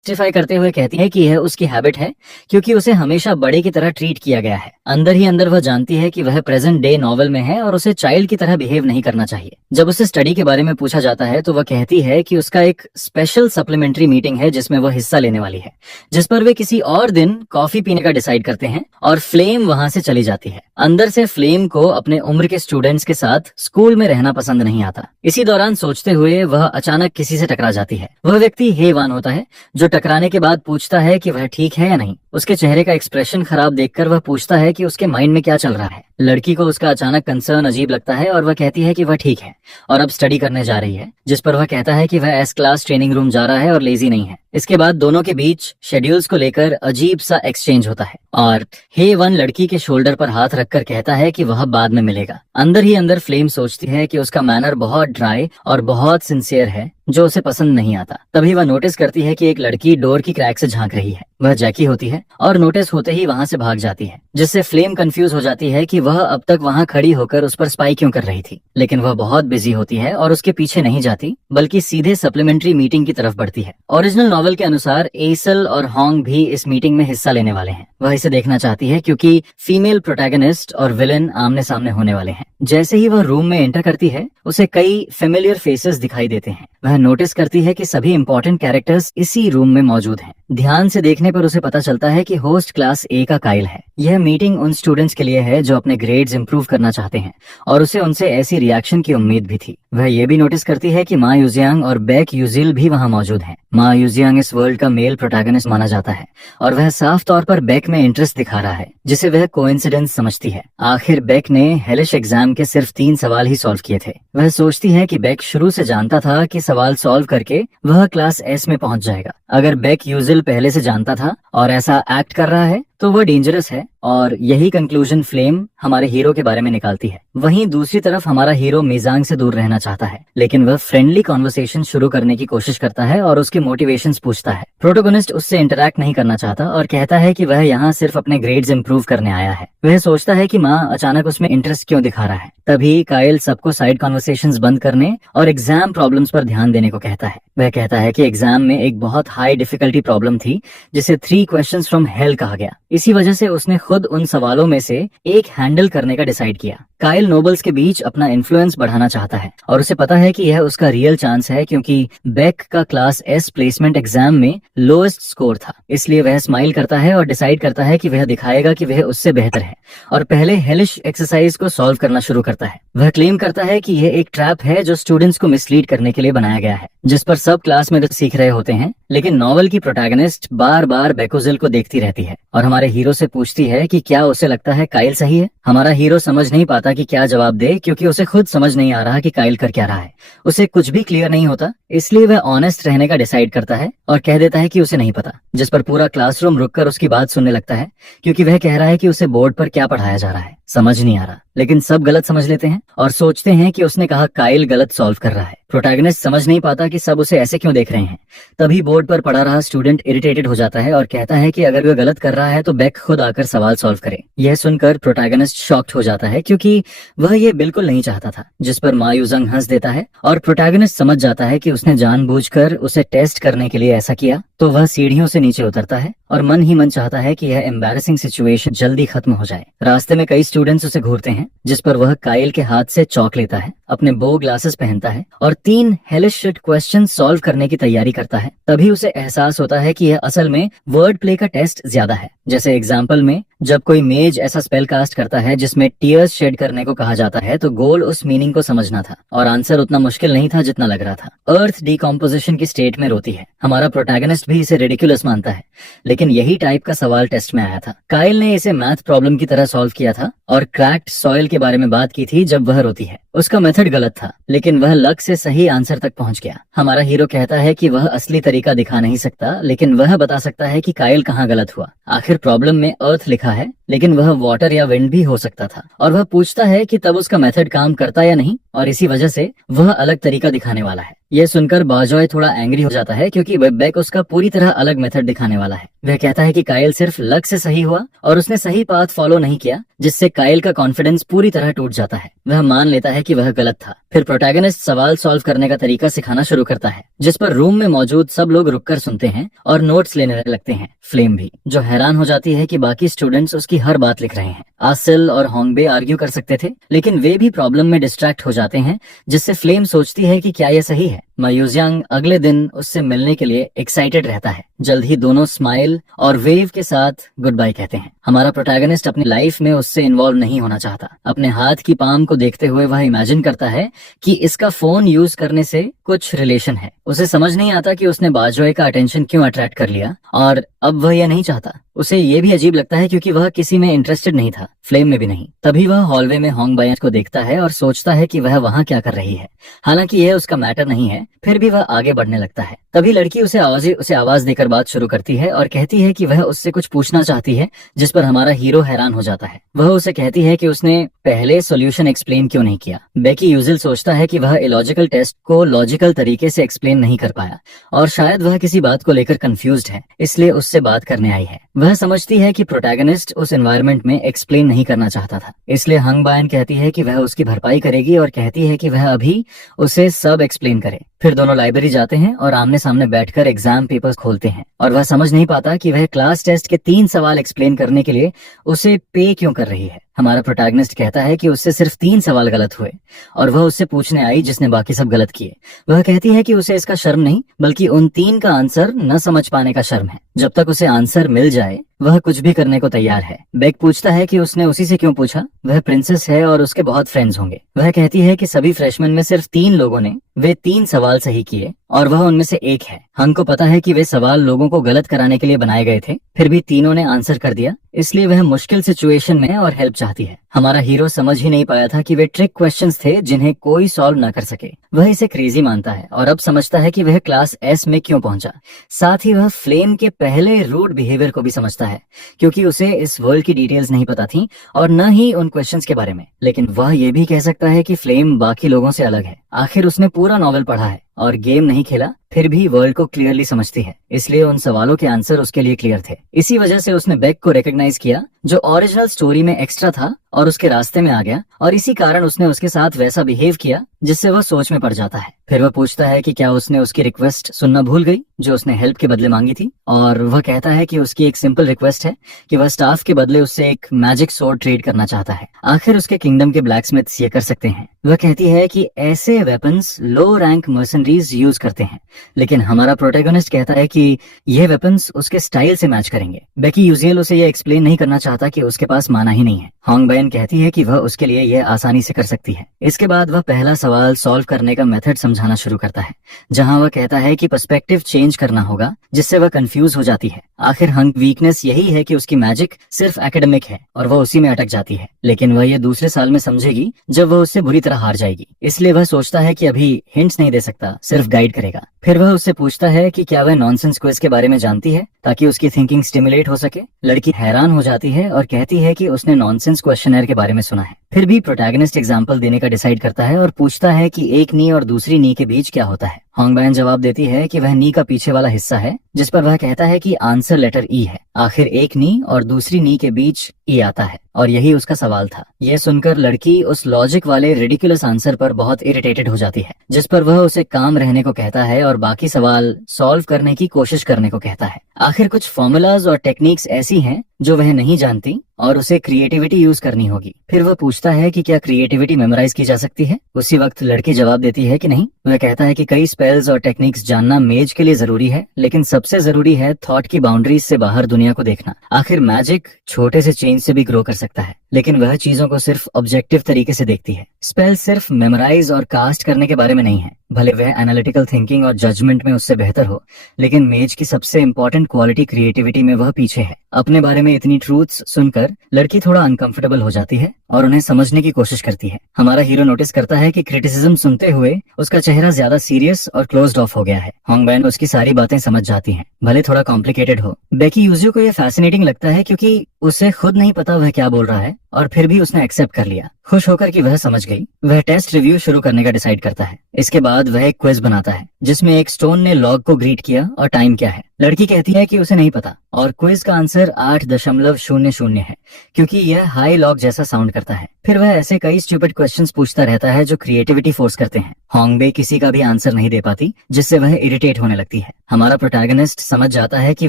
Justify करते हुए कहती है कि यह उसकी हैबिट है क्योंकि उसे हमेशा बड़े की तरह ट्रीट किया गया है। अंदर ही अंदर वह जानती है कि वह प्रेजेंट डे नॉवल में है और उसे चाइल्ड की तरह बिहेव नहीं करना चाहिए। जब उसे स्टडी के बारे में पूछा जाता है तो वह कहती है कि उसका एक स्पेशल सप्लीमेंट्री मीटिंग है जिसमें वह हिस्सा लेने वाली है, जिस पर वे किसी और दिन कॉफी पीने का डिसाइड करते हैं और फ्लेम वहां से चली जाती है। अंदर से फ्लेम को अपने उम्र के स्टूडेंट्स के साथ स्कूल में रहना पसंद नहीं आता। इसी दौरान सोचते हुए वह अचानक किसी से टकरा जाती है। वह व्यक्ति हेवान होता है जो टकराने के बाद पूछता है कि वह ठीक है या नहीं। उसके चेहरे का एक्सप्रेशन खराब देखकर वह पूछता है कि उसके माइंड में क्या चल रहा है। लड़की को उसका अचानक कंसर्न अजीब लगता है और वह कहती है कि वह ठीक है और अब स्टडी करने जा रही है, जिस पर वह कहता है कि वह एस क्लास ट्रेनिंग रूम जा रहा है और लेजी नहीं है। इसके बाद दोनों के बीच शेड्यूल्स को लेकर अजीब सा एक्सचेंज होता है और हे वन लड़की के शोल्डर पर हाथ रखकर कहता है कि वह बाद में मिलेगा। अंदर ही अंदर फ्लेम सोचती है कि उसका मैनर बहुत ड्राई और बहुत सिंसियर है जो उसे पसंद नहीं आता। तभी वह नोटिस करती है कि एक लड़की डोर की क्रैक से झांक रही है। वह जैकी होती है और नोटिस होते ही वहां से भाग जाती है, जिससे फ्लेम कंफ्यूज हो जाती है कि वह अब तक वहां खड़ी होकर उस पर स्पाई क्यों कर रही थी। लेकिन वह बहुत बिजी होती है और उसके पीछे नहीं जाती बल्कि सीधे सप्लीमेंट्री मीटिंग की तरफ बढ़ती है। ओरिजिनल नॉवल के अनुसार एसल और होंग भी इस मीटिंग में हिस्सा लेने वाले हैं। वह इसे देखना चाहती है क्योंकि फीमेल प्रोटैगनिस्ट और विलेन आमने सामने होने वाले हैं। जैसे ही वह रूम में एंटर करती है उसे कई फेमिलियर फेसेस दिखाई देते हैं। वह नोटिस करती है कि सभी इंपॉर्टेंट कैरेक्टर्स इसी रूम में मौजूद हैं। ध्यान से देखने पर उसे पता चलता है कि होस्ट क्लास ए का काइल है। यह मीटिंग उन स्टूडेंट्स के लिए है जो अपने ग्रेड्स इंप्रूव करना चाहते हैं और उसे उनसे ऐसी रिएक्शन की उम्मीद भी थी। वह ये भी नोटिस करती है कि मा यूजियांग और बेक यूजिल भी वहां मौजूद हैं। मा यूजियांग इस वर्ल्ड का मेल प्रोटैगनिस्ट माना जाता है और वह साफ तौर पर बेक में इंटरेस्ट दिखा रहा है, जिसे वह कोइंसिडेंस समझती है। आखिर बेक ने हेलिश एग्जाम के सिर्फ 3 सवाल ही सॉल्व किए थे। वह सोचती है कि बेक शुरू से जानता था कि सवाल सॉल्व करके वह क्लास एस में पहुंच जाएगा। अगर बेक यूजिल पहले से जानता था और ऐसा एक्ट कर रहा है तो वह डेंजरस है और यही कंक्लूजन फ्लेम हमारे हीरो के बारे में निकालती है। वहीं दूसरी तरफ हमारा हीरो मिजांग से दूर रहना चाहता है, लेकिन वह फ्रेंडली कॉन्वर्सेशन शुरू करने की कोशिश करता है और उसके मोटिवेशंस पूछता है। प्रोटोगोनिस्ट उससे इंटरैक्ट नहीं करना चाहता और कहता है कि वह यहाँ सिर्फ अपने ग्रेड्स इंप्रूव करने आया है। वह सोचता है कि माँ अचानक उसमें इंटरेस्ट क्यों दिखा रहा है। तभी काइल सबको साइड कॉन्वर्सेशंस बंद करने और एग्जाम प्रॉब्लम्स पर ध्यान देने को कहता है। वह कहता है कि एग्जाम में एक बहुत हाई डिफिकल्टी प्रॉब्लम थी जिसे 3 क्वेश्चंस फ्रॉम हेल कहा गया। इसी वजह से उसने खुद उन सवालों में से एक हैंडल करने का डिसाइड किया। काइल नोबल्स के बीच अपना इन्फ्लुएंस बढ़ाना चाहता है और उसे पता है कि यह उसका रियल चांस है क्योंकि बेक का क्लास एस प्लेसमेंट एग्जाम में लोएस्ट स्कोर था। इसलिए वह स्माइल करता है और डिसाइड करता है कि वह दिखाएगा कि वह उससे बेहतर है और पहले हेलिश एक्सरसाइज को सॉल्व करना शुरू करता है। वह क्लेम करता है कि यह एक ट्रैप है जो स्टूडेंट्स को मिसलीड करने के लिए बनाया गया है, जिस पर सब क्लास में सीख रहे होते हैं। लेकिन नॉवल की प्रोटैगनिस्ट बार बार बेकोजिल को देखती रहती है और हमारे हीरो से पूछती है कि क्या उसे लगता है काइल सही है। हमारा हीरो समझ नहीं पाता कि क्या जवाब दे क्योंकि उसे खुद समझ नहीं आ रहा कि काइल कर क्या रहा है। उसे कुछ भी क्लियर नहीं होता, इसलिए वह ऑनेस्ट रहने का डिसाइड करता है और कह देता है कि उसे नहीं पता, जिस पर पूरा क्लासरूम रुककर उसकी बात सुनने लगता है क्योंकि वह कह रहा है कि उसे बोर्ड पर क्या पढ़ाया जा रहा है समझ नहीं आ रहा। लेकिन सब गलत समझ लेते हैं और सोचते हैं कि उसने कहा काइल गलत सॉल्व कर रहा है। प्रोटैगनिस्ट समझ नहीं पाता कि सब उसे ऐसे क्यों देख रहे हैं। तभी बोर्ड पर पढ़ा रहा स्टूडेंट इरिटेटेड हो जाता है और कहता है कि अगर वह गलत कर रहा है तो बेक खुद आकर सवाल सॉल्व करे। यह सुनकर प्रोटैगनिस्ट शॉक्ड हो जाता है क्योंकि वह ये बिल्कुल नहीं चाहता था, जिस पर मा यूजंग हंस देता है और प्रोटैगनिस्ट समझ जाता है कि उसने जानबूझकर उसे टेस्ट करने के लिए ऐसा किया। तो वह सीढ़ियों से नीचे उतरता है और मन ही मन चाहता है कि यह एम्बैरेसिंग सिचुएशन जल्दी खत्म हो जाए। रास्ते में कई स्टूडेंट्स उसे घूरते हैं, जिस पर वह काइल के हाथ से चौक लेता है, अपने बो ग्लासेस पहनता है और 3 हेलिश शिट क्वेश्चन सॉल्व करने की तैयारी करता है। तभी उसे एहसास होता है कि यह असल में वर्ड प्ले का टेस्ट ज्यादा है। जैसे एग्जाम्पल में जब कोई मेज ऐसा स्पेल कास्ट करता है जिसमें टीयर्स शेड करने को कहा जाता है तो गोल उस मीनिंग को समझना था और आंसर उतना मुश्किल नहीं था जितना लग रहा था। अर्थ डिकम्पोजिशन की स्टेट में रोती है। हमारा प्रोटैगनिस्ट भी इसे रिडिकुलस मानता है, लेकिन यही टाइप का सवाल टेस्ट में आया था। काइल ने इसे मैथ प्रॉब्लम की तरह सॉल्व किया था और क्रैक्ड सॉइल के बारे में बात की थी जब वह रोती है। उसका मेथड गलत था, लेकिन वह लक से सही आंसर तक पहुंच गया। हमारा हीरो कहता है कि वह असली तरीका दिखा नहीं सकता, लेकिन वह बता सकता है कि काइल कहाँ गलत हुआ। आखिर प्रॉब्लम में अर्थ लिखा है, लेकिन वह वाटर या विंड भी हो सकता था और वह पूछता है कि तब उसका मेथड काम करता या नहीं और इसी वजह से वह अलग तरीका दिखाने वाला है। यह सुनकर बाजॉय थोड़ा एंग्री हो जाता है क्योंकि बेक उसका पूरी तरह अलग मेथड दिखाने वाला है। वह कहता है कि कायल सिर्फ लक से सही हुआ और उसने सही पाथ फॉलो नहीं किया, जिससे कायल का कॉन्फिडेंस पूरी तरह टूट जाता है। वह मान लेता है कि वह गलत था। फिर प्रोटैगनिस्ट सवाल सॉल्व करने का तरीका सिखाना शुरू करता है, जिस पर रूम में मौजूद सब लोग रुककर सुनते हैं और नोट्स लेने लगते हैं। फ्लेम भी, जो हैरान हो जाती है कि बाकी स्टूडेंट्स उसकी हर बात लिख रहे हैं। आसिल और होंगबे आर्ग्यू कर सकते थे, लेकिन वे भी प्रॉब्लम में डिस्ट्रैक्ट हो जाते हैं, जिससे फ्लेम सोचती है कि क्या यह सही है। मायूजियांग अगले दिन उससे मिलने के लिए एक्साइटेड रहता है। जल्द ही दोनों स्माइल और वेव के साथ गुड बाय कहते हैं। हमारा प्रोटैगनिस्ट अपनी लाइफ में उससे इन्वॉल्व नहीं होना चाहता। अपने हाथ की पाम को देखते हुए वह इमेजिन करता है कि इसका फोन यूज करने से कुछ रिलेशन है। उसे समझ नहीं आता कि उसने बाजोए का अटेंशन क्यों अट्रैक्ट कर लिया, और अब वह यह नहीं चाहता। उसे ये भी अजीब लगता है क्योंकि वह किसी में इंटरेस्टेड नहीं था, फ्लेम में भी नहीं। तभी वह हॉलवे में होंगबाई को देखता है और सोचता है कि वह वहाँ क्या कर रही है। हालांकि यह उसका मैटर नहीं है, फिर भी वह आगे बढ़ने लगता है। तभी लड़की उसे आवाज देकर बात शुरू करती है और कहती है कि वह उससे कुछ पूछना चाहती है, जिस पर हमारा हीरो हैरान हो जाता है। वह उसे कहती है कि उसने पहले सॉल्यूशन एक्सप्लेन क्यों नहीं किया। बेकी यूजुअल सोचता है कि वह इलॉजिकल टेस्ट को लॉजिकल तरीके से एक्सप्लेन नहीं कर पाया और शायद वह किसी बात को लेकर कंफ्यूज्ड है, इसलिए उससे बात करने आई है। वह समझती है कि प्रोटैगनिस्ट उस एनवायरनमेंट में एक्सप्लेन नहीं करना चाहता था, इसलिए हंग बायन कहती है कि वह उसकी भरपाई करेगी और कहती है कि वह अभी उसे सब एक्सप्लेन करे। फिर दोनों लाइब्रेरी जाते हैं और आमने सामने बैठकर एग्जाम पेपर्स खोलते हैं, और वह समझ नहीं पाता कि वह क्लास टेस्ट के 3 सवाल एक्सप्लेन करने के लिए उसे पे क्यों कर रही है। हमारा प्रोटैगनिस्ट कहता है कि उससे सिर्फ 3 सवाल गलत हुए और वह उससे पूछने आई जिसने बाकी सब गलत किए। वह कहती है कि उसे इसका शर्म नहीं, बल्कि उन 3 का आंसर न समझ पाने का शर्म है। जब तक उसे आंसर मिल जाए वह कुछ भी करने को तैयार है। बेक पूछता है कि उसने उसी से क्यों पूछा, वह प्रिंसेस है और उसके बहुत फ्रेंड्स होंगे। वह कहती है कि सभी फ्रेशमैन में सिर्फ 3 लोगों ने वे 3 सवाल सही किए और वह उनमें से एक है। हंग को पता है कि वे सवाल लोगों को गलत कराने के लिए बनाए गए थे, फिर भी तीनों ने आंसर कर दिया, इसलिए वह मुश्किल सिचुएशन में और हेल्प चाहती है। हमारा हीरो समझ ही नहीं पाया था कि वे ट्रिक क्वेश्चंस थे जिन्हें कोई सॉल्व न कर सके। वह इसे क्रेजी मानता है और अब समझता है कि वह क्लास एस में क्यों पहुंचा। साथ ही वह फ्लेम के पहले रूड बिहेवियर को भी समझता है, क्योंकि उसे इस वर्ल्ड की डिटेल्स नहीं पता थी और न ही उन क्वेश्चंस के बारे में। लेकिन वह ये भी कह सकता है कि फ्लेम बाकी लोगों से अलग है। आखिर उसने पूरा नॉवेल पढ़ा है और गेम नहीं खेला, फिर भी वर्ल्ड को क्लियरली समझती है, इसलिए उन सवालों के आंसर उसके लिए क्लियर थे। इसी वजह से उसने बेक को रिकॉग्नाइज किया जो ओरिजिनल स्टोरी में एक्स्ट्रा था और उसके रास्ते में आ गया, और इसी कारण उसने उसके साथ वैसा बिहेव किया जिससे वह सोच में पड़ जाता है। फिर वह पूछता है कि क्या उसने उसकी रिक्वेस्ट सुनना भूल गई जो उसने हेल्प के बदले मांगी थी, और वह कहता है कि उसकी एक सिंपल रिक्वेस्ट है कि वह स्टाफ के बदले उससे एक मैजिक सोर्ड ट्रेड करना चाहता है। आखिर उसके किंगडम के ब्लैकस्मिथ्स ये कर सकते हैं। वह कहती है कि ऐसे वेपन्स लो रैंक मर्सनरीज यूज करते हैं, लेकिन हमारा प्रोटैगनिस्ट कहता है कि यह वेपन्स उसके स्टाइल से मैच करेंगे। बेकी यूजुअल उसे यह एक्सप्लेन नहीं करना चाहता कि उसके पास माना ही नहीं है। होंग बायन कहती है कि वह उसके लिए यह आसानी से कर सकती है। इसके बाद वह पहला सवाल सॉल्व करने का मेथड समझाना शुरू करता है, जहां वह कहता है कि पर्सपेक्टिव चेंज करना होगा, जिससे वह कंफ्यूज हो जाती है। आखिर हंग वीकनेस यही है कि उसकी मैजिक सिर्फ एकेडमिक है और वह उसी में अटक जाती है, लेकिन वह यह दूसरे साल में समझेगी जब वह उससे बुरी तरह हार जाएगी। इसलिए वह सोचता है कि अभी हिंट्स नहीं दे सकता, सिर्फ गाइड करेगा। फिर वह उससे पूछता है कि क्या वह नॉनसेंस क्विज के बारे में जानती है ताकि उसकी थिंकिंग स्टिमुलेट हो सके। लड़की हैरान हो जाती है और कहती है कि उसने नॉनसेंस क्वेश्चनर के बारे में सुना है। फिर भी प्रोटैगनिस्ट एग्जाम्पल देने का डिसाइड करता है और पूछता है कि एक नी और दूसरी नी के बीच क्या होता है। होंग बायन जवाब देती है कि वह नी का पीछे वाला हिस्सा है, जिस पर वह कहता है कि आंसर लेटर ई है। आखिर एक नी और दूसरी नी के बीच ई आता है और यही उसका सवाल था। यह सुनकर लड़की उस लॉजिक वाले रिडिकुलस आंसर पर बहुत इरिटेटेड हो जाती है, जिस पर वह उसे काम रहने को कहता है और बाकी सवाल सॉल्व करने की कोशिश करने को कहता है। आखिर कुछ फॉर्मूलाज और टेक्निक्स ऐसी हैं जो वह नहीं जानती और उसे क्रिएटिविटी यूज करनी होगी। फिर वह पूछता है कि क्या क्रिएटिविटी मेमोराइज की जा सकती है। उसी वक्त लड़की जवाब देती है कि नहीं। वह कहता है कि कई स्पेल्स और टेक्निक्स जानना मेज के लिए जरूरी है, लेकिन सबसे जरूरी है थॉट की बाउंड्रीज से बाहर दुनिया को देखना। आखिर मैजिक छोटे से चेंज से भी ग्रो कर सकता है, लेकिन वह चीजों को सिर्फ ऑब्जेक्टिव तरीके से देखती है। स्पेल सिर्फ मेमोराइज और कास्ट करने के बारे में नहीं है, भले वह एनालिटिकल थिंकिंग और जजमेंट में उससे बेहतर हो, लेकिन मेज की सबसे इंपॉर्टेंट क्वालिटी क्रिएटिविटी में वह पीछे है। अपने बारे में इतनी ट्रूथ्स सुनकर लड़की थोड़ा अनकंफर्टेबल हो जाती है और उन्हें समझने की कोशिश करती है। हमारा हीरो नोटिस करता है कि क्रिटिसिज्म सुनते हुए उसका चेहरा ज्यादा सीरियस और क्लोज्ड ऑफ हो गया है। होंग बायन उसकी सारी बातें समझ जाती हैं, भले थोड़ा कॉम्प्लिकेटेड हो। बेकी यूजियो को यह फैसिनेटिंग लगता है क्योंकि उसे खुद नहीं पता वह क्या बोल रहा है और फिर भी उसने एक्सेप्ट कर लिया। खुश होकर कि वह समझ गई, वह टेस्ट रिव्यू शुरू करने का डिसाइड करता है। इसके बाद वह एक क्विज बनाता है जिसमें एक स्टोन ने लॉग को ग्रीट किया और टाइम क्या है। लड़की कहती है कि उसे नहीं पता और क्विज का आंसर 8.00 है, क्योंकि यह हाई लॉग जैसा साउंड करता है। फिर वह ऐसे कई स्टूपिड क्वेश्चंस पूछता रहता है जो क्रिएटिविटी फोर्स करते हैं। होंगबे किसी का भी आंसर नहीं दे पाती, जिससे वह इरिटेट होने लगती है। हमारा प्रोटैगनिस्ट समझ जाता है कि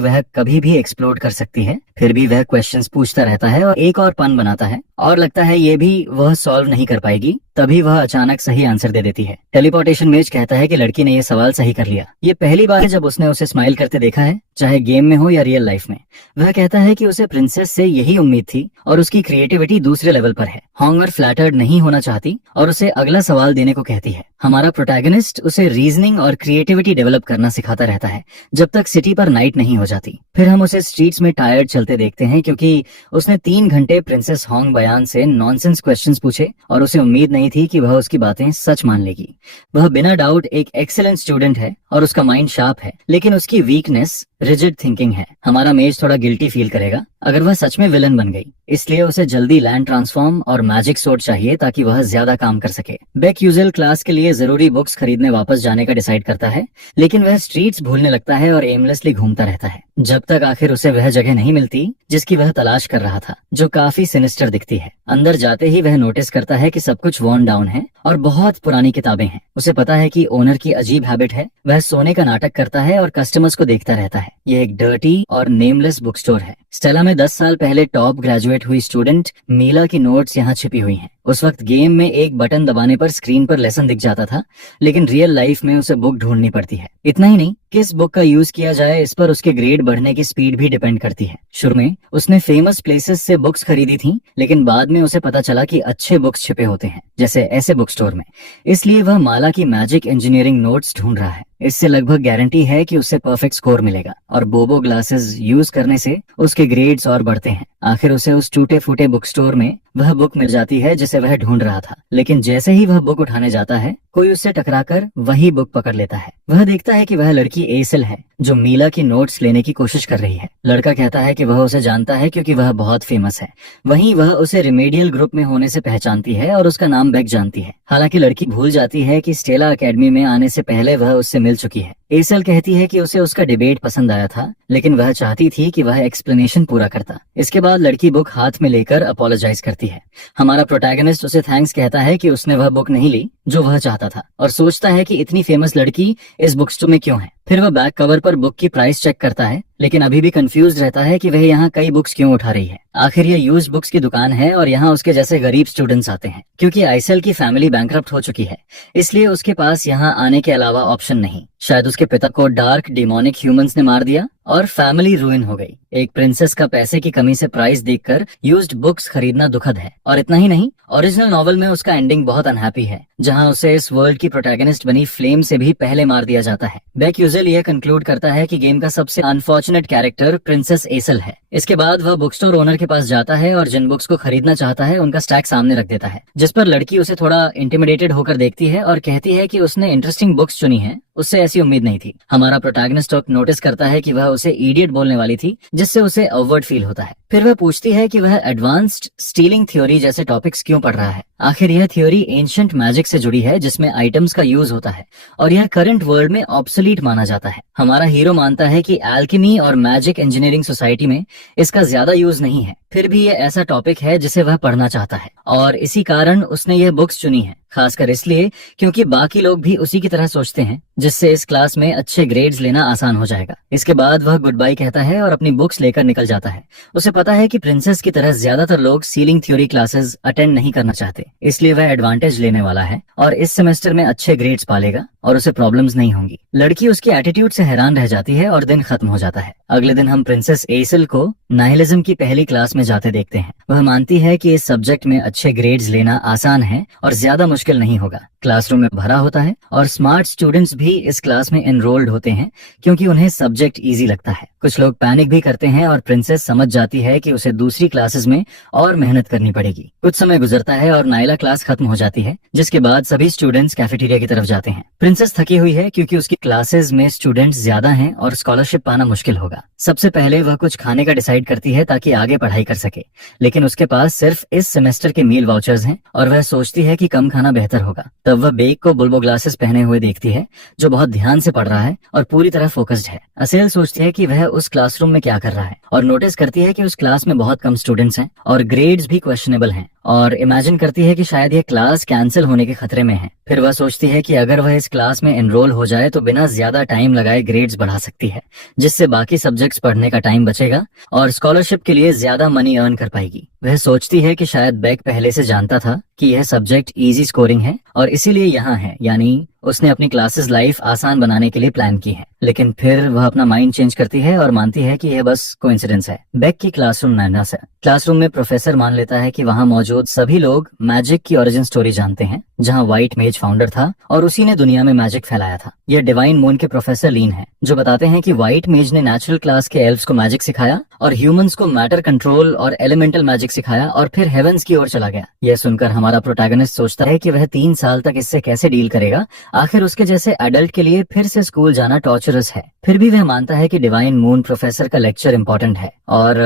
वह कभी भी एक्सप्लोड कर सकती है, फिर भी वह क्वेश्चंस पूछता रहता है और एक और पन बनाता है और लगता है ये भी वह सॉल्व नहीं कर पाएगी। तभी वह अचानक सही आंसर दे देती है। टेलीपोर्टेशन मेज कहता है कि लड़की ने यह सवाल सही कर लिया। ये पहली बार है जब उसने उसे स्माइल करते देखा है, चाहे गेम में हो या रियल लाइफ में। वह कहता है कि उसे प्रिंसेस से यही उम्मीद थी और उसकी क्रिएटिविटी दूसरे लेवल पर है। होंगर फ्लैटर्ड नहीं होना चाहती और उसे अगला सवाल देने को कहती है। हमारा प्रोटैगनिस्ट उसे रीजनिंग और क्रिएटिविटी डेवलप करना सिखाता रहता है जब तक सिटी पर नाइट नहीं हो जाती। फिर हम उसे स्ट्रीट्स में टायर्ड चलते देखते हैं क्योंकि उसने 3 घंटे प्रिंसेस होंग बयान से नॉनसेंस क्वेश्चंस पूछे और उसे उम्मीद नहीं थी कि वह उसकी बातें सच मान लेगी। वह बिना डाउट एक एक्सीलेंट स्टूडेंट है और उसका माइंड शार्प है, लेकिन उसकी वीकनेस रिजिड थिंकिंग है। हमारा मेज थोड़ा गिल्टी फील करेगा अगर वह सच में विलन बन गई, इसलिए उसे जल्दी लैंड ट्रांसफॉर्म और मैजिक सोर्ड चाहिए ताकि वह ज्यादा काम कर सके। बेक यूजुअल क्लास के लिए जरूरी बुक्स खरीदने वापस जाने का डिसाइड करता है, लेकिन वह स्ट्रीट्स भूलने लगता है और एमलेसली घूमता रहता है जब तक आखिर उसे वह जगह नहीं मिलती जिसकी वह तलाश कर रहा था, जो काफी सिनिस्टर दिखती है। अंदर जाते ही वह नोटिस करता है कि सब कुछ वॉर्न डाउन है और बहुत पुरानी किताबें हैं। उसे पता है कि ओनर की अजीब हैबिट है, वह सोने का नाटक करता है और कस्टमर्स को देखता रहता है। यह एक डर्टी और नेमलेस बुक स्टोर है। स्टेला में 10 साल पहले टॉप ग्रेजुएट हुई स्टूडेंट मीला की नोट्स यहाँ छिपी हुई हैं। उस वक्त गेम में एक बटन दबाने पर स्क्रीन पर लेसन दिख जाता था, लेकिन रियल लाइफ में उसे बुक ढूंढनी पड़ती है। इतना ही नहीं, किस बुक का यूज किया जाए इस पर उसके ग्रेड बढ़ने की स्पीड भी डिपेंड करती है। शुरू में उसने फेमस प्लेसेस से बुक्स खरीदी थी, लेकिन बाद में उसे पता चला कि अच्छे बुक्स छिपे होते हैं, जैसे ऐसे बुक स्टोर में। इसलिए वह माला की मैजिक इंजीनियरिंग नोट्स ढूंढ रहा है। इससे लगभग गारंटी है कि उसे परफेक्ट स्कोर मिलेगा और बोबो ग्लासेस यूज करने से उसके ग्रेड्स और बढ़ते हैं। आखिर उसे उस टूटे फूटे बुक स्टोर में वह बुक मिल जाती है जिसे वह ढूंढ रहा था, लेकिन जैसे ही वह बुक उठाने जाता है, कोई उससे टकराकर वही बुक पकड़ लेता है। वह देखता है कि वह लड़की एसल है जो मीला की नोट्स लेने की कोशिश कर रही है। लड़का कहता है कि वह उसे जानता है क्योंकि वह बहुत फेमस है। वहीं वह उसे रिमेडियल ग्रुप में होने से पहचानती है और उसका नाम बेक जानती है। हालांकि लड़की भूल जाती है कि स्टेला एकेडमी में आने से पहले वह उससे मिल चुकी है। एसल कहती है कि उसे उसका डिबेट पसंद आया था, लेकिन वह चाहती थी कि वह एक्सप्लेनेशन पूरा करता। इसके बाद लड़की बुक हाथ में लेकर अपोलोजाइज करती है। हमारा प्रोटैगनिस्ट उसे थैंक्स कहता है कि उसने वह बुक नहीं ली जो वह चाहता था और सोचता है कि इतनी फेमस लड़की इस बुक स्टोर में क्यों है। फिर वह बैक कवर पर बुक की प्राइस चेक करता है, लेकिन अभी भी कंफ्यूज रहता है कि वह यहाँ कई बुक्स क्यों उठा रही है। आखिर ये यूज्ड बुक्स की दुकान है और यहाँ उसके जैसे गरीब स्टूडेंट्स आते हैं। क्योंकि आइसल की फैमिली बैंकरप्ट हो चुकी है, इसलिए उसके पास यहाँ आने के अलावा ऑप्शन नहीं। शायद उसके पिता को डार्क डिमोनिक ह्यूमंस ने मार दिया और फैमिली रूइन हो गई। एक प्रिंसेस का पैसे की कमी से प्राइस देखकर यूज्ड बुक्स खरीदना दुखद है। और इतना ही नहीं, ओरिजिनल नॉवल में उसका एंडिंग बहुत अनहैप्पी है, जहां उसे इस वर्ल्ड की प्रोटैगनिस्ट बनी फ्लेम से भी पहले मार दिया जाता है। बेक यूजुअली यह कंक्लूड करता है कि गेम का सबसे अनफॉर्चुनेट कैरेक्टर प्रिंसेस एसल है। इसके बाद वह बुक स्टोर ओनर के पास जाता है और जिन बुक्स को खरीदना चाहता है उनका स्टैक सामने रख देता है, जिस पर लड़की उसे थोड़ा इंटिमिडेटेड होकर देखती है और कहती है कि उसने इंटरेस्टिंग बुक्स चुनी है, उससे ऐसी उम्मीद नहीं थी। हमारा प्रोटैगनिस्ट नोटिस करता है कि वह उसे इडियट बोलने वाली थी, जिससे उसे अवर्ड फील होता है। फिर वह पूछती है कि वह एडवांस्ड स्टीलिंग थ्योरी जैसे टॉपिक्स क्यों पढ़ रहा है। आखिर यह थ्योरी एंशिएंट मैजिक से जुड़ी है, जिसमें आइटम्स का यूज होता है और यह करंट वर्ल्ड में ऑब्सोलीट माना जाता है। हमारा हीरो मानता है कि एल्केमी और मैजिक इंजीनियरिंग सोसाइटी में इसका ज्यादा यूज नहीं है, फिर भी यह ऐसा टॉपिक है जिसे वह पढ़ना चाहता है और इसी कारण उसने यह बुक्स चुनी है। खासकर इसलिए क्योंकि बाकी लोग भी उसी की तरह सोचते हैं, जिससे इस क्लास में अच्छे ग्रेड्स लेना आसान हो जाएगा। इसके बाद वह गुड बाय कहता है और अपनी बुक्स लेकर निकल जाता है। उसे पता है कि प्रिंसेस की तरह ज्यादातर लोग सीलिंग थ्योरी क्लासेस अटेंड नहीं करना चाहते, इसलिए वह एडवांटेज लेने वाला है और इस सेमेस्टर में अच्छे ग्रेड्स पालेगा और उसे प्रॉब्लम्स नहीं होंगी। लड़की उसके एटीट्यूड से हैरान रह जाती है और दिन खत्म हो जाता है। अगले दिन हम प्रिंसेस एसल को नाइलिज्म की पहली क्लास में जाते देखते हैं। वह मानती है कि इस सब्जेक्ट में अच्छे ग्रेड्स लेना आसान है और ज्यादा मुश्किल नहीं होगा। क्लासरूम में भरा होता है और स्मार्ट स्टूडेंट्स भी इस क्लास में एनरोल्ड होते हैं क्योंकि उन्हें सब्जेक्ट इजी लगता है। कुछ लोग पैनिक भी करते हैं और प्रिंसेस समझ जाती है कि उसे दूसरी क्लासेस में और मेहनत करनी पड़ेगी। कुछ समय गुजरता है और नायला क्लास खत्म हो जाती है, जिसके बाद सभी स्टूडेंट्स कैफेटेरिया की तरफ जाते हैं। प्रिंसेस थकी हुई है क्योंकि उसकी क्लासेस में स्टूडेंट्स ज्यादा हैं और स्कॉलरशिप पाना मुश्किल होगा। सबसे पहले वह कुछ खाने का डिसाइड करती है ताकि आगे पढ़ाई कर सके, लेकिन उसके पास सिर्फ इस सेमेस्टर के मील वाउचर्स हैं और वह सोचती है कि कम खाना बेहतर होगा। तब वह बेक को बुल्बो ग्लासेस पहने हुए देखती है, जो बहुत ध्यान से पढ़ रहा है और पूरी तरह फोकस्ड है। असेल सोचती है कि वह उस क्लासरूम में क्या कर रहा है और नोटिस करती है कि उस क्लास में बहुत कम स्टूडेंट्स हैं और ग्रेड्स भी क्वेश्चनेबल हैं, और इमेजिन करती है कि शायद यह क्लास कैंसिल होने के खतरे में है। फिर वह सोचती है कि अगर वह इस क्लास में एनरोल हो जाए तो बिना ज्यादा टाइम लगाए ग्रेड्स बढ़ा सकती है, जिससे बाकी सब्जेक्ट्स पढ़ने का टाइम बचेगा और स्कॉलरशिप के लिए ज्यादा मनी अर्न कर पाएगी। वह सोचती है कि शायद बेक पहले से जानता था कि यह सब्जेक्ट इजी स्कोरिंग है और इसीलिए यहाँ है, यानी उसने अपनी क्लासेस लाइफ आसान बनाने के लिए प्लान की है। लेकिन फिर वह अपना माइंड चेंज करती है और मानती है कि यह बस कोइंसिडेंस है। बेक की क्लासरूम नैनस है। क्लासरूम में प्रोफेसर मान लेता है कि वहाँ मौजूद सभी लोग मैजिक की ओरिजिन स्टोरी जानते हैं, जहाँ व्हाइट मेज फाउंडर था और उसी ने दुनिया में मैजिक फैलाया था। यह डिवाइन मून के प्रोफेसर लीन है, जो बताते हैं कि व्हाइट मेज ने नेचुरल क्लास के एल्फ्स को मैजिक सिखाया और ह्यूमंस को मैटर कंट्रोल और एलिमेंटल मैजिक सिखाया और फिर हेवेंस की ओर चला गया। यह सुनकर हमारा प्रोटैगनिस्ट सोचता है कि वह 3 साल तक इससे कैसे डील करेगा। आखिर उसके जैसे एडल्ट के लिए फिर से स्कूल जाना टॉर्चरस है। फिर भी वह मानता है कि डिवाइन मून प्रोफेसर का लेक्चर इंपॉर्टेंट है और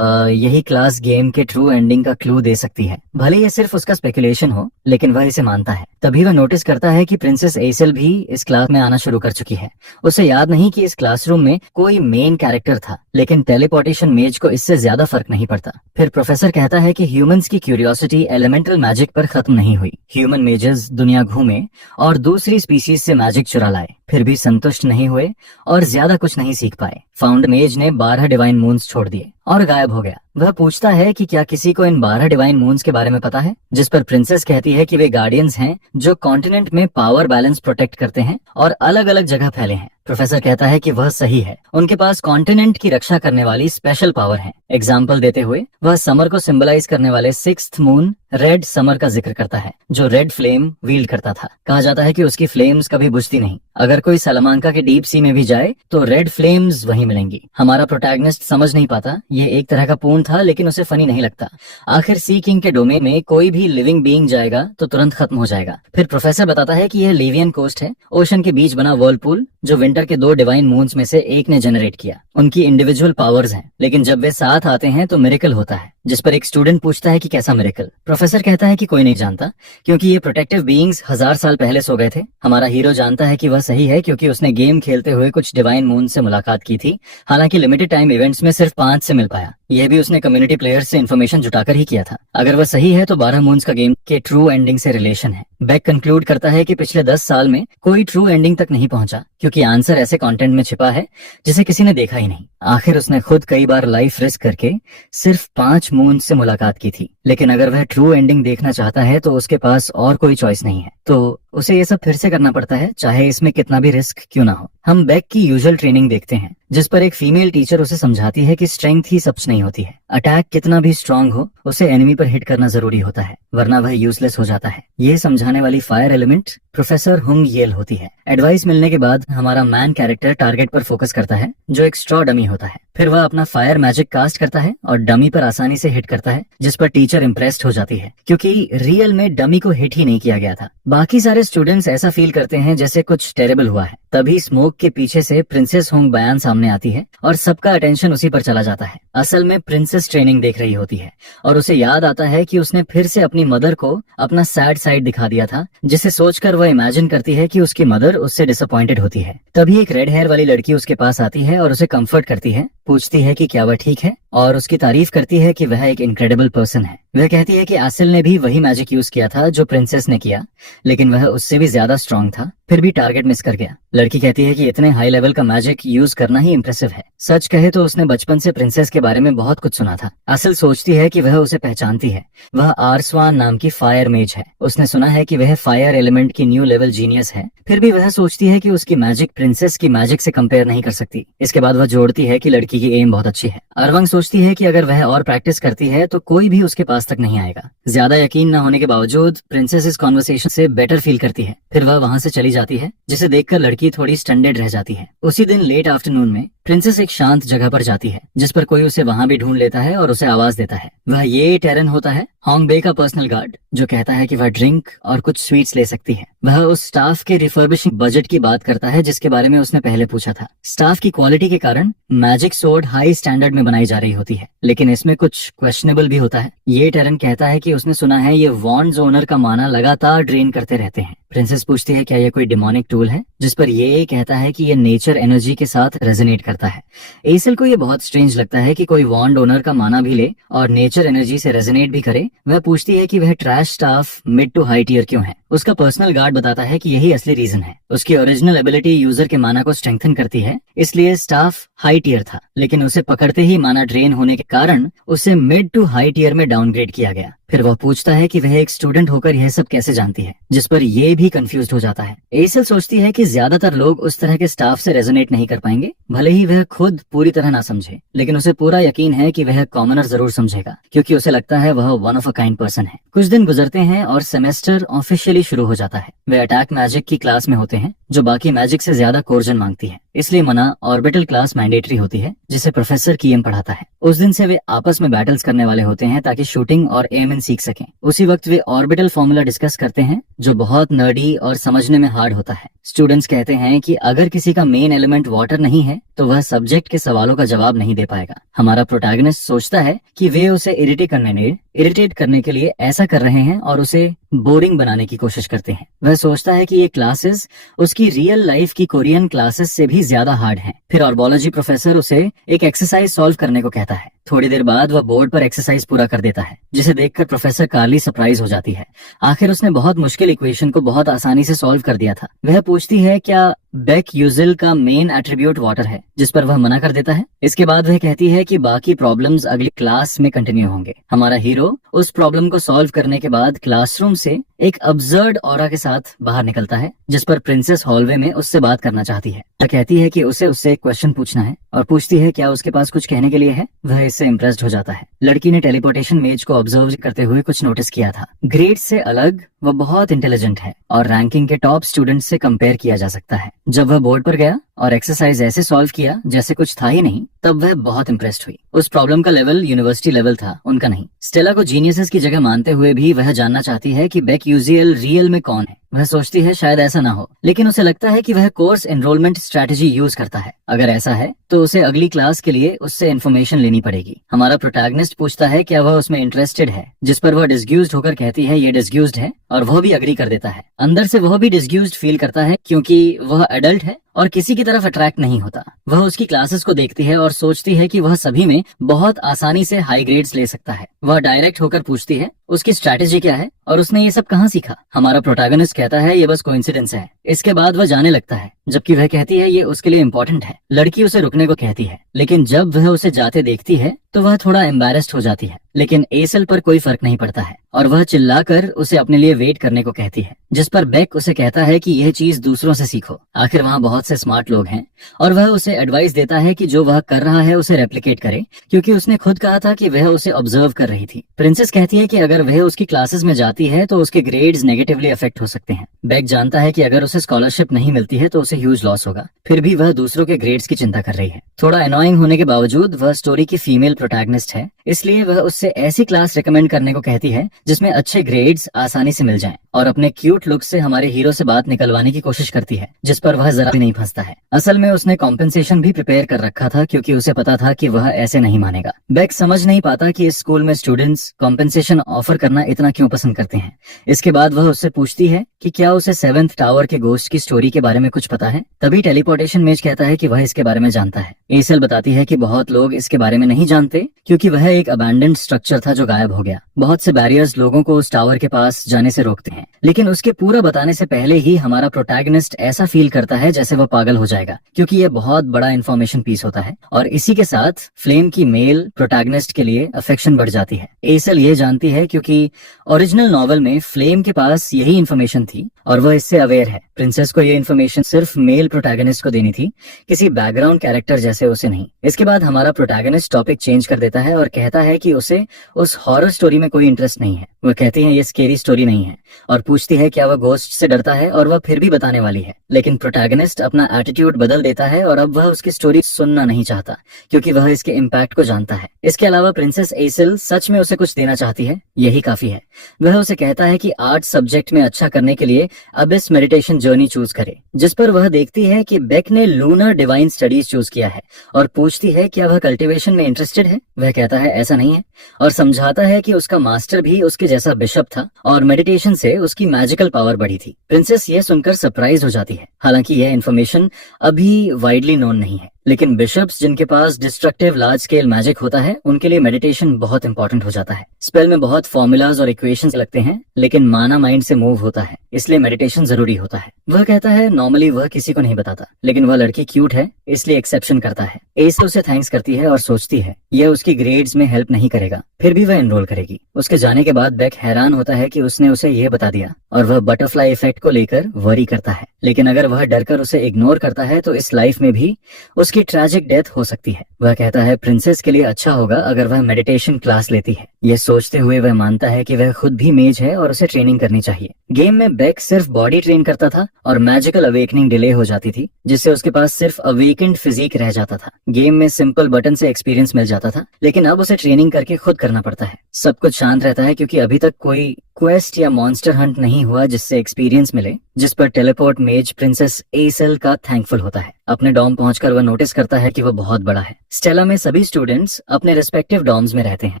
यही क्लास गेम के ट्रू एंडिंग का क्लू दे सकती है। भले ये सिर्फ उसका स्पेकुलेशन हो, लेकिन वह इसे मानता है। तभी वह नोटिस करता है कि प्रिंसेस एसेल भी इस क्लास में आना शुरू कर चुकी है। उसे याद नहीं कि इस क्लासरूम में कोई मेन कैरेक्टर था, लेकिन टेलीपोर्टेशन मेज को इससे ज्यादा फर्क नहीं पड़ता। फिर प्रोफेसर कहता है कि ह्यूमंस की क्यूरियोसिटी एलिमेंटल मैजिक पर खत्म नहीं हुई। ह्यूमन मेजर्स दुनिया घूमे और दूसरी स्पीसीज से मैजिक चुरा लाए, फिर भी संतुष्ट नहीं हुए और ज्यादा कुछ नहीं सीख पाए। फाउंड मेज ने 12 डिवाइन मून्स छोड़ दिए और गायब हो गया। वह पूछता है कि क्या किसी को इन 12 डिवाइन मून्स के बारे में पता है, जिस पर प्रिंसेस कहती है कि वे गार्डियंस हैं जो कॉन्टिनेंट में पावर बैलेंस प्रोटेक्ट करते हैं और अलग अलग जगह फैले हैं। प्रोफेसर कहता है कि वह सही है, उनके पास कॉन्टिनेंट की रक्षा करने वाली स्पेशल पावर है। एग्जाम्पल देते हुए वह समर को सिंबलाइज करने वाले 6th मून रेड समर का जिक्र करता है, जो रेड फ्लेम वील्ड करता था। कहा जाता है कि उसकी फ्लेम्स कभी बुझती नहीं। अगर कोई सलामांका के डीप सी में भी जाए तो रेड फ्लेम्स वहीं मिलेंगी। हमारा प्रोटैगनिस्ट समझ नहीं पाता, ये एक तरह का पूर्ण था लेकिन उसे फनी नहीं लगता। आखिर सी किंग के डोमेन में कोई भी लिविंग बीइंग जाएगा तो तुरंत खत्म हो जाएगा। फिर प्रोफेसर बताता है कि यह लिवियन कोस्ट है, ओशन के बीच बना वर्लपूल, जो विंटर के 2 डिवाइन मून्स में से एक ने जनरेट किया। उनकी इंडिविजुअल पावर्स हैं, लेकिन जब वे साथ आते हैं तो मिरेकल होता है। जिस पर एक स्टूडेंट पूछता है कि कैसा मिरेकल। प्रोफेसर कहता है कि कोई नहीं जानता, क्योंकि ये प्रोटेक्टिव बीइंग्स 1000 साल पहले सो गए थे। हमारा हीरो जानता है कि वह सही है क्योंकि उसने गेम खेलते हुए कुछ डिवाइन मून से मुलाकात की थी, हालांकि लिमिटेड टाइम इवेंट्स में सिर्फ 5 से मिल पाया। यह भी उसने कम्युनिटी प्लेयर्स से इन्फॉर्मेशन जुटाकर ही किया था। अगर वह सही है तो 12 मून्स का गेम के ट्रू एंडिंग से रिलेशन है। बेक कंक्लूड करता है कि पिछले 10 साल में कोई ट्रू एंडिंग तक नहीं पहुंचा, क्योंकि आंसर ऐसे कंटेंट में छिपा है जिसे किसी ने देखा ही नहीं। आखिर उसने खुद कई बार लाइफ रिस्क करके सिर्फ 5 मून से मुलाकात की थी, लेकिन अगर वह ट्रू एंडिंग देखना चाहता है तो उसके पास और कोई चॉइस नहीं है। तो उसे ये सब फिर से करना पड़ता है, चाहे इसमें कितना भी रिस्क क्यों ना हो। हम बेक की यूजुअल ट्रेनिंग देखते हैं, जिस पर एक फीमेल टीचर उसे समझाती है कि स्ट्रेंथ ही सब नहीं होती है। अटैक कितना भी स्ट्रांग हो, उसे एनिमी पर हिट करना जरूरी होता है, वरना वह यूजलेस हो जाता है। ये समझाने वाली फायर एलिमेंट प्रोफेसर हुंग येल होती है। एडवाइस मिलने के बाद हमारा मैन कैरेक्टर टारगेट पर फोकस करता है, जो एक स्ट्रॉ डमी होता है। फिर वह अपना फायर मैजिक कास्ट करता है और डमी पर आसानी से हिट करता है, जिस पर टीचर इम्प्रेस्ड हो जाती है, क्योंकि रियल में डमी को हिट ही नहीं किया गया था। बाकी सारे स्टूडेंट्स ऐसा फील करते हैं जैसे कुछ टेरेबल हुआ है। तभी स्मोक के पीछे से प्रिंसेस होंग बयान सामने आती है और सबका अटेंशन उसी पर चला जाता है। असल में प्रिंसेस ट्रेनिंग देख रही होती है और उसे याद आता है कि उसने फिर से अपनी मदर को अपना सैड साइड दिखा दिया था, जिसे सोचकर वह इमेजिन करती है कि उसकी मदर उससे डिसअपॉइंटेड होती है। तभी एक रेड हेयर वाली लड़की उसके पास आती है और उसे कंफर्ट करती है, पूछती है कि क्या वह ठीक है और उसकी तारीफ करती है कि वह एक इनक्रेडिबल पर्सन है। वह कहती है कि एसेल ने भी वही मैजिक यूज किया था जो प्रिंसेस ने किया, लेकिन वह उससे भी ज्यादा स्ट्रांग था, फिर भी टारगेट मिस कर गया। लड़की कहती है कि इतने हाई लेवल का मैजिक यूज करना ही इंप्रेसिव है। सच कहे तो उसने बचपन से प्रिंसेस के बारे में बहुत कुछ सुना था। एसेल सोचती है कि वह उसे पहचानती है। वह आरस्वान नाम की फायर मेज है। उसने सुना है कि वह फायर एलिमेंट की न्यू लेवल जीनियस है। फिर भी वह सोचती है कि उसकी मैजिक प्रिंसेस की मैजिक से कंपेयर नहीं कर सकती। इसके बाद वह जोड़ती है कि लड़की की एम बहुत अच्छी है। अरवंग सोचती है कि अगर वह और प्रैक्टिस करती है तो कोई भी उसके पास तक नहीं आएगा। ज्यादा यकीन न होने के बावजूद प्रिंसेस इस कॉन्वर्सेशन से बेटर फील करती है। फिर वह वहां से चली जाती है, जिसे देखकर लड़की थोड़ी स्टंडेड रह जाती है। उसी दिन लेट आफ्टरनून में प्रिंसेस एक शांत जगह पर जाती है, जिस पर कोई उसे वहां भी ढूंढ लेता है और उसे आवाज देता है। वह ये टेरन होता है, हॉन्ग का पर्सनल गार्ड, जो कहता है कि वह ड्रिंक और कुछ स्वीट्स ले सकती है। वह उस स्टाफ के रिफर्बिशिंग बजट की बात करता है जिसके बारे में उसने पहले पूछा था। स्टाफ की क्वालिटी के कारण मैजिक सोर्ड हाई स्टैंडर्ड में बनाई जा रही होती है, लेकिन इसमें कुछ क्वेश्चनेबल भी होता है। ये टेरन कहता है कि उसने सुना है ये वॉन्ड्स ओनर का माना लगातार ड्रेन करते रहते हैं। प्रिंसेस पूछती है क्या ये कोई डिमोनिक टूल है, जिस पर ये कहता है कि ये नेचर एनर्जी के साथ रेजोनेट करता है। एसल को ये बहुत स्ट्रेंज लगता है कि कोई वॉन्ड ओनर का माना भी ले और नेचर एनर्जी से रेजोनेट भी करे। वह पूछती है कि वह trash staff mid to high tier क्यों है। उसका पर्सनल गार्ड बताता है कि यही असली रीजन है। उसकी ओरिजिनल एबिलिटी यूजर के माना को स्ट्रेंथन करती है, इसलिए स्टाफ हाई टियर था, लेकिन उसे पकड़ते ही माना ड्रेन होने के कारण उसे मिड टू हाई टियर में डाउनग्रेड किया गया। फिर वह पूछता है कि वह एक स्टूडेंट होकर यह सब कैसे जानती है, जिस पर ये भी कंफ्यूज हो जाता है। एसल सोचती है कि ज्यादातर लोग उस तरह के स्टाफ से रेजोनेट नहीं कर पाएंगे, भले ही वह खुद पूरी तरह ना समझे, लेकिन उसे पूरा यकीन है कि वह कॉमनर जरूर समझेगा, क्योंकि उसे लगता है वह one of a kind person है। कुछ दिन गुजरते हैं और सेमेस्टर ऑफिशियली शुरू हो जाता है। वे अटैक मैजिक की क्लास में होते हैं, जो बाकी मैजिक से ज्यादा कोर्जन मांगती है, इसलिए मना ऑर्बिटल क्लास मैंडेटरी होती है, जिसे प्रोफेसर कीएम पढ़ाता है। उस दिन से वे आपस में बैटल्स करने वाले होते हैं ताकि शूटिंग और एएमएन सीख सकें। उसी वक्त वे ऑर्बिटल फॉर्मूला डिस्कस करते हैं, जो बहुत नर्डी और समझने में हार्ड होता है। स्टूडेंट्स कहते हैं कि अगर किसी का मेन एलिमेंट वाटर नहीं है तो वह सब्जेक्ट के सवालों का जवाब नहीं दे पाएगा। हमारा प्रोटैगनिस्ट सोचता है कि वे उसे इरिटेट करने के लिए ऐसा कर रहे हैं और उसे बोरिंग बनाने की कोशिश करते हैं। वह सोचता है कि ये क्लासेस उसकी रियल लाइफ की कोरियन क्लासेस से भी ज्यादा हार्ड हैं। फिर ऑर्बोलॉजी प्रोफेसर उसे एक एक्सरसाइज सॉल्व करने को कहता है। थोड़ी देर बाद वह बोर्ड पर एक्सरसाइज पूरा कर देता है, जिसे देखकर प्रोफेसर कार्ली सरप्राइज हो जाती है। आखिर उसने बहुत मुश्किल इक्वेशन को बहुत आसानी से सॉल्व कर दिया था। वह पूछती है क्या बेक यूजिल का मेन एट्रीब्यूट वाटर है, जिस पर वह मना कर देता है। इसके बाद वह कहती है कि बाकी प्रॉब्लम्स अगली क्लास में कंटिन्यू होंगे। हमारा हीरो उस प्रॉब्लम को सॉल्व करने के बाद क्लासरूम से एक अब्सर्ड ऑरा के साथ बाहर निकलता है, जिस पर प्रिंसेस हॉलवे में उससे बात करना चाहती है। वह कहती है कि उसे उससे एक क्वेश्चन पूछना है और पूछती है क्या उसके पास कुछ कहने के लिए है। वह इससे इम्प्रेस्ड हो जाता है। लड़की ने टेलीपोर्टेशन मेज को ऑब्जर्व करते हुए कुछ नोटिस किया था। ग्रेड से अलग वह बहुत इंटेलिजेंट है और रैंकिंग के टॉप स्टूडेंट से कंपेयर किया जा सकता है। जब वह बोर्ड पर गया और एक्सरसाइज ऐसे सॉल्व किया जैसे कुछ था ही नहीं, तब वह बहुत इम्प्रेस्ड हुई। उस प्रॉब्लम का लेवल यूनिवर्सिटी लेवल था, उनका नहीं। स्टेला को जीनियसेस की जगह मानते हुए भी वह जानना चाहती है कि बेक यूजियल रियल में कौन है। वह सोचती है शायद ऐसा ना हो, लेकिन उसे लगता है कि वह कोर्स एनरोलमेंट स्ट्रेटेजी यूज करता है। अगर ऐसा है तो उसे अगली क्लास के लिए उससे इन्फॉर्मेशन लेनी पड़ेगी। हमारा प्रोटैगनिस्ट पूछता है क्या वह उसमें इंटरेस्टेड है, जिस पर वह डिसग्यूज्ड होकर कहती है ये डिसग्यूज्ड है, और वह भी अग्री कर देता है। अंदर से वह भी डिसग्यूज्ड फील करता है, क्योंकि वह एडल्ट है और किसी की तरफ अट्रैक्ट नहीं होता। वह उसकी क्लासेस को देखती है और सोचती है कि वह सभी में बहुत आसानी से हाई ग्रेड्स ले सकता है। वह डायरेक्ट होकर पूछती है उसकी स्ट्रैटेजी क्या है और उसने ये सब कहाँ सीखा। हमारा प्रोटैगनिस्ट कहता है ये बस कोइंसिडेंस है। इसके बाद वह जाने लगता है, जबकि वह कहती है ये उसके लिए इम्पोर्टेंट है। लड़की उसे रुकने को कहती है, लेकिन जब वह उसे जाते देखती है तो वह थोड़ा एम्बैरेस्ड हो जाती है। लेकिन एसल पर कोई फर्क नहीं पड़ता है और वह चिल्लाकर उसे अपने लिए वेट करने को कहती है, जिस पर बेक उसे कहता है कि यह चीज दूसरों से सीखो। आखिर वहाँ बहुत से स्मार्ट लोग हैं और वह उसे एडवाइस देता है कि जो वह कर रहा है उसे रेप्लिकेट करे, क्योंकि उसने खुद कहा था कि वह उसे ऑब्जर्व कर रही थी। प्रिंसेस कहती है कि अगर वह उसकी क्लासेस में जाती है तो उसके ग्रेड्स नेगेटिवली अफेक्ट हो सकते हैं। बेक जानता है कि अगर उसे स्कॉलरशिप नहीं मिलती है तो उसे ह्यूज लॉस होगा, फिर भी वह दूसरों के ग्रेड्स की चिंता कर रही है। थोड़ा अनोइंग होने के बावजूद वह स्टोरी की फीमेल प्रोटैगनिस्ट है, इसलिए वह उससे ऐसी क्लास रिकमेंड करने को कहती है जिसमें अच्छे ग्रेड्स आसानी से मिल जाएं, और अपने क्यूट लुक से हमारे हीरो से बात निकलवाने की कोशिश करती है, जिस पर वह जरा भी नहीं फंसता है। असल में उसने कॉम्पेंसेशन भी प्रिपेयर कर रखा था, क्योंकि उसे पता था कि वह ऐसे नहीं मानेगा। बेक समझ नहीं पाता कि इस स्कूल में स्टूडेंट्स कॉम्पेंसेशन ऑफर करना इतना क्यों पसंद करते हैं। इसके बाद वह उससे पूछती है कि क्या उसे 7th टावर के घोस्ट की स्टोरी के बारे में कुछ पता है। तभी टेलीपोर्टेशन मेज कहता है कि वह इसके बारे में जानता है। एसल बताती है कि बहुत लोग इसके बारे में नहीं जानते, क्योंकि वह एक अबैंडन्ड स्ट्रक्चर था जो गायब हो गया। बहुत से बैरियर्स लोगों को उस टावर के पास जाने से रोकते हैं, लेकिन उसके पूरा बताने से पहले ही हमारा प्रोटैगनिस्ट ऐसा फील करता है जैसे वह पागल हो जाएगा, क्योंकि यह बहुत बड़ा इन्फॉर्मेशन पीस होता है। और इसी के साथ फ्लेम की मेल प्रोटैगनिस्ट के लिए अफेक्शन बढ़ जाती है। एसल ये जानती है क्योंकि ओरिजिनल नॉवल में फ्लेम के पास यही इन्फॉर्मेशन थी और वह इससे अवेयर है। प्रिंसेस को ये इन्फॉर्मेशन सिर्फ मेल प्रोटैगनिस्ट को देनी थी, किसी बैकग्राउंड कैरेक्टर जैसे उसे नहीं। इसके बाद हमारा प्रोटैगनिस्ट टॉपिक चेंज कर देता है और कहता है कि उसे उस हॉरर स्टोरी में में कोई इंटरेस्ट नहीं है। वह कहती है ये स्केरी स्टोरी नहीं है और पूछती है क्या वह घोस्ट से डरता है, और वह फिर भी बताने वाली है। लेकिन प्रोटैगनिस्ट अपना एटीट्यूड बदल देता है और अब वह उसकी स्टोरी सुनना नहीं चाहता क्योंकि वह इसके इम्पैक्ट को जानता है। इसके अलावा प्रिंसेस एसिल सच में उसे कुछ देना चाहती है, यही काफी है। वह उसे कहता है कि आर्ट सब्जेक्ट में अच्छा करने के लिए अबिस मेडिटेशन जर्नी चूज करे, जिस पर वह देखती है कि बेक ने लूनर डिवाइन स्टडीज चूज किया है और पूछती है क्या वह कल्टीवेशन में इंटरेस्टेड है। वह कहता है ऐसा नहीं है और समझाता है कि उसका मास्टर भी उसके जैसा बिशप था और मेडिटेशन से उसकी मैजिकल पावर बढ़ी थी। प्रिंसेस यह सुनकर सरप्राइज हो जाती है। हालांकि यह इन्फॉर्मेशन अभी वाइडली नोन नहीं है, लेकिन बिशप्स जिनके पास डिस्ट्रक्टिव लार्ज स्केल मैजिक होता है उनके लिए मेडिटेशन बहुत इंपॉर्टेंट हो जाता है। स्पेल में बहुत फॉर्मूलाज और इक्वेशंस लगते हैं, लेकिन माना माइंड से मूव होता है, इसलिए मेडिटेशन जरूरी होता है। वह कहता है नॉर्मली वह किसी को नहीं बताता, लेकिन वह लड़की क्यूट है इसलिए एक्सेप्शन करता है। एस उसे थैंक्स करती है और सोचती है यह उसकी ग्रेड्स में हेल्प नहीं करेगा, फिर भी वह एनरोल करेगी। उसके जाने के बाद बेक हैरान होता है कि उसने उसे यह बता दिया और वह बटरफ्लाई इफेक्ट को लेकर वरी करता है। लेकिन अगर वह डरकर उसे इग्नोर करता है तो इस लाइफ में भी उसकी ट्रैजिक डेथ हो सकती है। वह कहता है प्रिंसेस के लिए अच्छा होगा अगर वह मेडिटेशन क्लास लेती है। यह सोचते हुए वह मानता है कि वह खुद भी मेज है और उसे ट्रेनिंग करनी चाहिए। गेम में बेक सिर्फ बॉडी ट्रेन करता था और मैजिकल अवेकनिंग डिले हो जाती थी, जिससे उसके पास सिर्फ अवेकेंड फिजिक रह जाता था। गेम में सिंपल बटन से एक्सपीरियंस मिल जाता था, लेकिन अब उसे ट्रेनिंग करके खुद करना पड़ता है। सब कुछ शांत रहता है क्योंकि अभी तक कोई क्वेस्ट या मॉन्स्टर हंट नहीं हुआ जिससे एक्सपीरियंस मिले, जिस पर टेलीपोर्ट मेज प्रिंसेस एसेल का थैंकफुल होता है। अपने डॉम पहुंचकर वह नोटिस करता है कि वह बहुत बड़ा है। स्टेला में सभी स्टूडेंट्स अपने रिस्पेक्टिव डॉम्स में रहते हैं।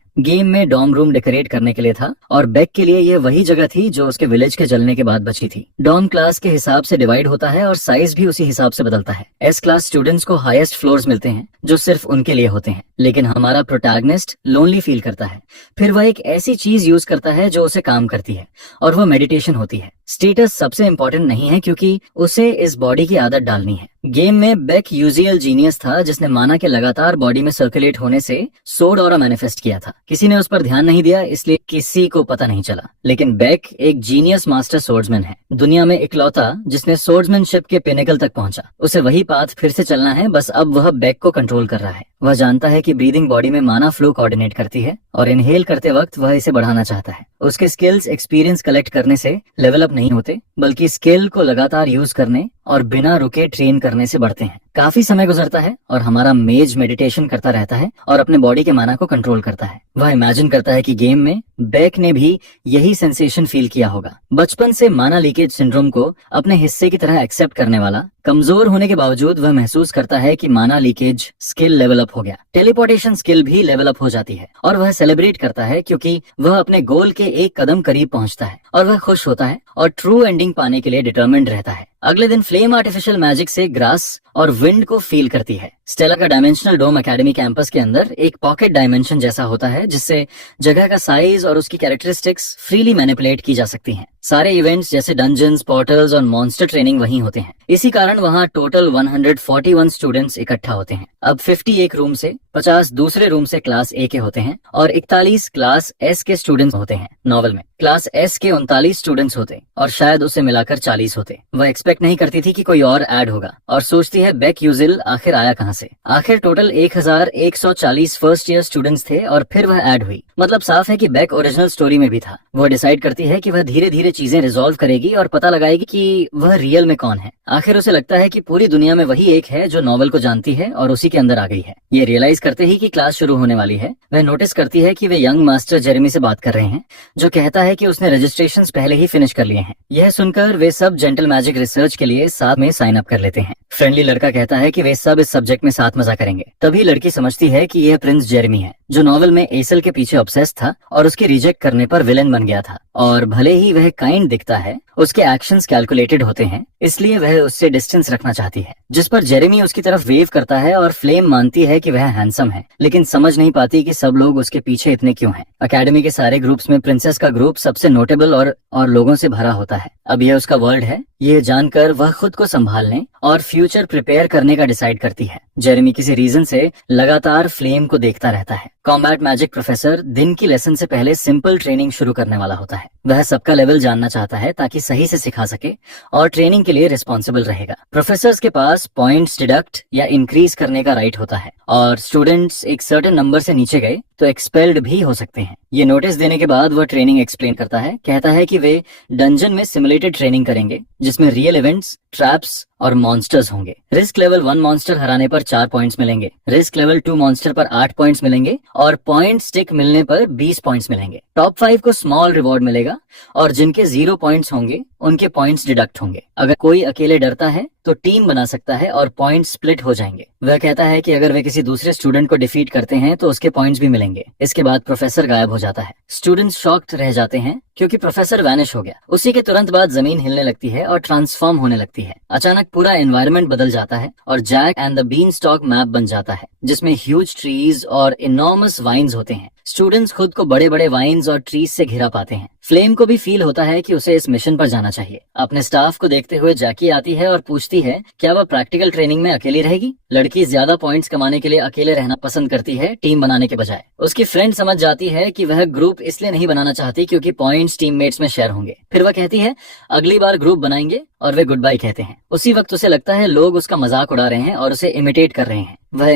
गेम में डॉम रूम डेकोरेट करने के लिए था और बेक के लिए यह वही जगह थी जो उसके विलेज के जलने के बाद बची थी। डॉम क्लास के हिसाब से डिवाइड होता है और साइज भी उसी हिसाब से बदलता है। एस क्लास स्टूडेंट्स को हाईएस्ट फ्लोर्स मिलते हैं जो सिर्फ उनके लिए होते हैं, लेकिन हमारा प्रोटैगनिस्ट लोनली फील करता है। फिर वह एक ऐसी चीज यूज करता है जो उसे काम करती है और वह मेडिटेशन होती है। स्टेटस सबसे इंपॉर्टेंट नहीं है क्योंकि उसे इस बॉडी की आदत डालनी है। गेम में बेक यूजियल जीनियस था जिसने माना के लगातार बॉडी में सर्कुलेट होने से सोड ऑरा मैनिफेस्ट किया था। किसी ने उस पर ध्यान नहीं दिया इसलिए किसी को पता नहीं चला, लेकिन बेक एक जीनियस मास्टर सोर्ड्समैन है, दुनिया में इकलौता जिसने सोर्ड्समैनशिप के पिनेकल तक पहुंचा। उसे वही पाथ फिर से चलना है, बस अब वह बेक को कंट्रोल कर रहा है। वह जानता है कि ब्रीदिंग बॉडी में माना फ्लो कोऑर्डिनेट करती है और इनहेल करते वक्त वह इसे बढ़ाना चाहता है। उसके स्किल्स एक्सपीरियंस कलेक्ट करने से लेवल अप नहीं होते, बल्कि स्किल को लगातार यूज करने और बिना रुके ट्रेन करने से बढ़ते हैं। काफी समय गुजरता है और हमारा मेज मेडिटेशन करता रहता है और अपने बॉडी के माना को कंट्रोल करता है। वह इमेजिन करता है कि गेम में बेक ने भी यही सेंसेशन फील किया होगा। बचपन से माना लीकेज सिंड्रोम को अपने हिस्से की तरह एक्सेप्ट करने वाला, कमजोर होने के बावजूद वह महसूस करता है कि माना लीकेज स्किल लेवल अप हो गया। टेलीपोर्टेशन स्किल भी लेवल अप हो जाती है और वह सेलिब्रेट करता है क्योंकि वह अपने गोल के एक कदम करीब पहुंचता है और वह खुश होता है और ट्रू एंडिंग पाने के लिए डिटर्मिन्ड रहता है। अगले दिन फ्लेम आर्टिफिशियल मैजिक से ग्रास और विंड को फील करती है। स्टेला का डायमेंशनल डोम एकेडमी कैंपस के अंदर एक पॉकेट डायमेंशन जैसा होता है जिससे जगह का साइज और उसकी कैरेक्टरिस्टिक्स फ्रीली मैनिपुलेट की जा सकती हैं। सारे इवेंट्स जैसे डंजन्स, पोर्टल्स और मॉन्स्टर ट्रेनिंग वहीं होते हैं। इसी कारण वहाँ टोटल 141 स्टूडेंट्स इकट्ठा होते हैं। अब 50 एक रूम से, 50 दूसरे रूम से क्लास ए के होते हैं और 41 क्लास एस के स्टूडेंट्स होते हैं। नॉवल में क्लास एस के 39 स्टूडेंट्स होते और शायद उसे मिलाकर 40 होते। वह एक्सपेक्ट नहीं करती थी कि कोई और ऐड होगा और सोचती है बेक यूजिल आखिर आया कहाँ से। आखिर टोटल 1140 फर्स्ट ईयर स्टूडेंट्स थे और फिर वह ऐड हुई। मतलब साफ है कि बेक ओरिजिनल स्टोरी में भी था। वह डिसाइड करती है कि वह धीरे धीरे चीजें रिजॉल्व करेगी और पता लगाएगी कि वह रियल में कौन है। आखिर उसे लगता है कि पूरी दुनिया में वही एक है जो नॉवल को जानती है और उसी के अंदर आ गई है। ये रियलाइज करते ही कि क्लास शुरू होने वाली है, वह नोटिस करती है कि वे यंग मास्टर जेरेमी से बात कर रहे हैं, जो कहता है कि उसने रजिस्ट्रेशंस पहले ही फिनिश कर लिए हैं। यह सुनकर वे सब जेंटल मैजिक रिसर्च के लिए साथ में साइन अप कर लेते हैं। फ्रेंडली लड़का कहता है कि वे सब इस सब्जेक्ट में साथ मजा करेंगे। तभी लड़की समझती है कि यह प्रिंस जेरेमी है, जो नॉवल में एसल के पीछे ऑब्सेस्ड था और उसके रिजेक्ट करने पर विलेन बन गया था। और भले ही वह काइंड दिखता है, उसके एक्शंस कैलकुलेटेड होते हैं, इसलिए वह उससे डिस्टेंस रखना चाहती है। जिस पर जेरेमी उसकी तरफ वेव करता है और फ्लेम मानती है कि वह हैंडसम है, लेकिन समझ नहीं पाती कि सब लोग उसके पीछे इतने क्यों हैं। एकेडमी के सारे ग्रुप्स में प्रिंसेस का ग्रुप सबसे नोटेबल और लोगों से भरा होता है। अब यह उसका वर्ल्ड है। ये जानकर वह खुद को संभालने और फ्यूचर प्रिपेयर करने का डिसाइड करती है। जेरेमी किसी रीजन से लगातार फ्लेम को देखता रहता है। कॉम्बैट मैजिक प्रोफेसर दिन की लेसन से पहले सिंपल ट्रेनिंग शुरू करने वाला होता है। वह सबका लेवल जानना चाहता है ताकि सही से सिखा सके और ट्रेनिंग के लिए रिस्पॉन्सिबल रहेगा। प्रोफेसर्स के पास पॉइंट्स डिडक्ट या इंक्रीज करने का राइट होता है और स्टूडेंट्स एक सर्टेन नंबर से नीचे गए तो एक्सपेल्ड भी हो सकते हैं। ये नोटिस देने के बाद वह ट्रेनिंग एक्सप्लेन करता है, कहता है कि वे डंजन में सिमुलेटेड ट्रेनिंग करेंगे जिसमें रियल इवेंट्स, ट्रैप्स और मॉन्स्टर्स होंगे। रिस्क लेवल 1 मॉन्स्टर हराने पर 4 पॉइंट्स मिलेंगे, रिस्क लेवल 2 मॉन्स्टर पर 8 पॉइंट्स मिलेंगे और पॉइंट स्टिक मिलने पर 20 पॉइंट्स मिलेंगे। टॉप 5 को स्मॉल रिवॉर्ड मिलेगा और जिनके 0 पॉइंट्स होंगे उनके पॉइंट्स डिडक्ट होंगे। अगर कोई अकेले डरता है तो टीम बना सकता है और पॉइंट स्प्लिट हो जाएंगे। वह कहता है कि अगर वे किसी दूसरे स्टूडेंट को डिफीट करते हैं तो उसके पॉइंट्स भी मिलेंगे। इसके बाद प्रोफेसर गायब हो जाता है। स्टूडेंट्स शॉक्ड रह जाते हैं क्योंकि प्रोफेसर वैनिश हो गया। उसी के तुरंत बाद जमीन हिलने लगती है और ट्रांसफॉर्म होने लगती है। अचानक पूरा एनवायरनमेंट बदल जाता है और Jack and the beanstalk map बन जाता है जिसमें ह्यूज ट्रीज और इनॉर्मस वाइन्स होते हैं। स्टूडेंट्स खुद को बड़े बड़े वाइन्स और ट्रीज से घिरा पाते हैं। फ्लेम को भी फील होता है कि उसे इस मिशन पर जाना चाहिए। अपने स्टाफ को देखते हुए जैकी आती है और पूछती है क्या वह प्रैक्टिकल ट्रेनिंग में अकेली रहेगी। लड़की ज्यादा पॉइंट्स कमाने के लिए अकेले रहना पसंद करती है, टीम बनाने के बजाय। उसकी फ्रेंड समझ जाती है कि वह ग्रुप इसलिए नहीं बनाना चाहती क्योंकि पॉइंट्स टीममेट्स में शेयर होंगे। फिर वह कहती है अगली बार ग्रुप बनाएंगे और वे गुड बाय कहते हैं। उसी वक्त उसे लगता है लोग उसका मजाक उड़ा रहे हैं और उसे इमिटेट कर रहे हैं। वह